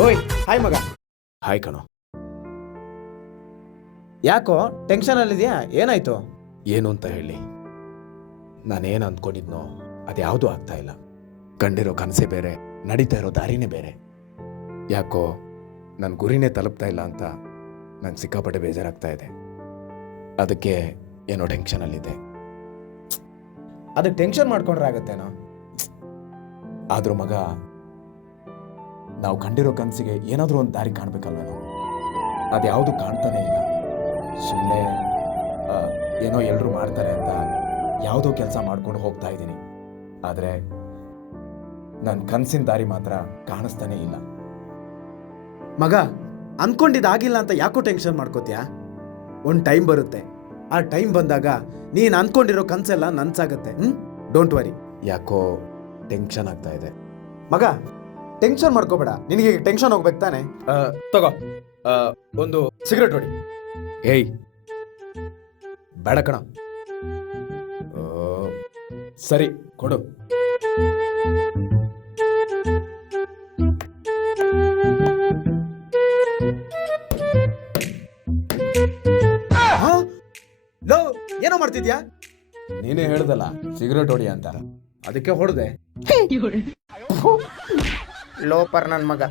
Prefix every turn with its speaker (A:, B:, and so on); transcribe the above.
A: ಓಯ್ ಹಾಯ್ ಮಗ.
B: ಹಾಯ್ ಕಣೋ.
A: ಯಾಕೋ ಟೆನ್ಷನ್ ಅಲ್ಲಿದ್ಯಾ ಏನಾಯ್ತು?
B: ಏನು ಅಂತ ಹೇಳಿ. ನಾನೇನು ಅಂದ್ಕೊಂಡಿದ್ನೋ ಅದ್ಯಾವುದೂ ಆಗ್ತಾ ಇಲ್ಲ. ಕಂಡಿರೋ ಕನಸೇ ಬೇರೆ ನಡೀತಾ ಇರೋ ದಾರಿನೇ ಬೇರೆ. ಯಾಕೋ ನನ್ನ ಗುರಿನೇ ತಲುಪ್ತಾ ಇಲ್ಲ ಅಂತ ನಂಗೆ ಸಿಕ್ಕಾಪಟ್ಟೆ ಬೇಜಾರಾಗ್ತಾ ಇದೆ. ಅದಕ್ಕೆ ಏನೋ ಟೆನ್ಷನಲ್ಲಿದೆ
A: ಅದಕ್ಕೆ ಟೆನ್ಷನ್ ಮಾಡ್ಕೊಂಡ್ರೆ ಆಗತ್ತೇನೋ
B: ಆದರೂ ಮಗ ನಾವು ಕಂಡಿರೋ ಕನಸಿಗೆ ಏನಾದರೂ ಒಂದು ದಾರಿ ಕಾಣ್ಬೇಕಲ್ವೇನೋ? ಅದ್ಯಾವುದು ಕಾಣ್ತಾನೆ ಇಲ್ಲ. ಸುಮ್ಮನೆ ಏನೋ ಎಲ್ಲರೂ ಮಾಡ್ತಾರೆ ಅಂತ ಯಾವುದೋ ಕೆಲಸ ಮಾಡ್ಕೊಂಡು ಹೋಗ್ತಾ ಇದ್ದೀನಿ. ಆದರೆ ನನ್ನ ಕನಸಿನ ದಾರಿ ಮಾತ್ರ ಕಾಣಿಸ್ತಾನೆ ಇಲ್ಲ.
A: ಮಗ ಅನ್ಕೊಂಡಿದ್ದಾಗಿಲ್ಲ ಅಂತ ಯಾಕೋ ಟೆನ್ಷನ್ ಮಾಡ್ಕೋತೀಯಾ? ಒಂದು ಟೈಮ್ ಬರುತ್ತೆ. ಆ ಟೈಮ್ ಬಂದಾಗ ನೀನು ಅಂದ್ಕೊಂಡಿರೋ ಕನಸೆಲ್ಲ ನನ್ಸಾಗತ್ತೆ ಹ್ಞೂ ಡೋಂಟ್ ವರಿ
B: ಯಾಕೋ ಟೆನ್ಷನ್ ಆಗ್ತಾ ಇದೆ.
A: ಮಗ ಟೆನ್ಷನ್ ಮಾಡ್ಕೋಬೇಡ. ನಿನಗೆ ಟೆನ್ಷನ್ ಹೋಗ್ಬೇಕು ತಾನೆ? ತಗೋ. ಆ, ಒಂದು ಸಿಗರೆಟ್ ಹೊಡಿ.
B: ಏಯ್. ಬೇಡ ಕಣ.
A: ಆ, ಸರಿ ಕೊಡು. ಆ? ಲೋ ಏನೋ ಮಾಡ್ತಿದ್ಯಾ?
B: ನೀನೇ ಹೇಳ್ದಲ್ಲ ಸಿಗರೇಟ್ ಹೊಡಿ ಅಂತ.
A: ಅದಕ್ಕೆ ಹೊಡೆದೆ. ಲೋಪರ್ ನನ್ನ ಮಗ.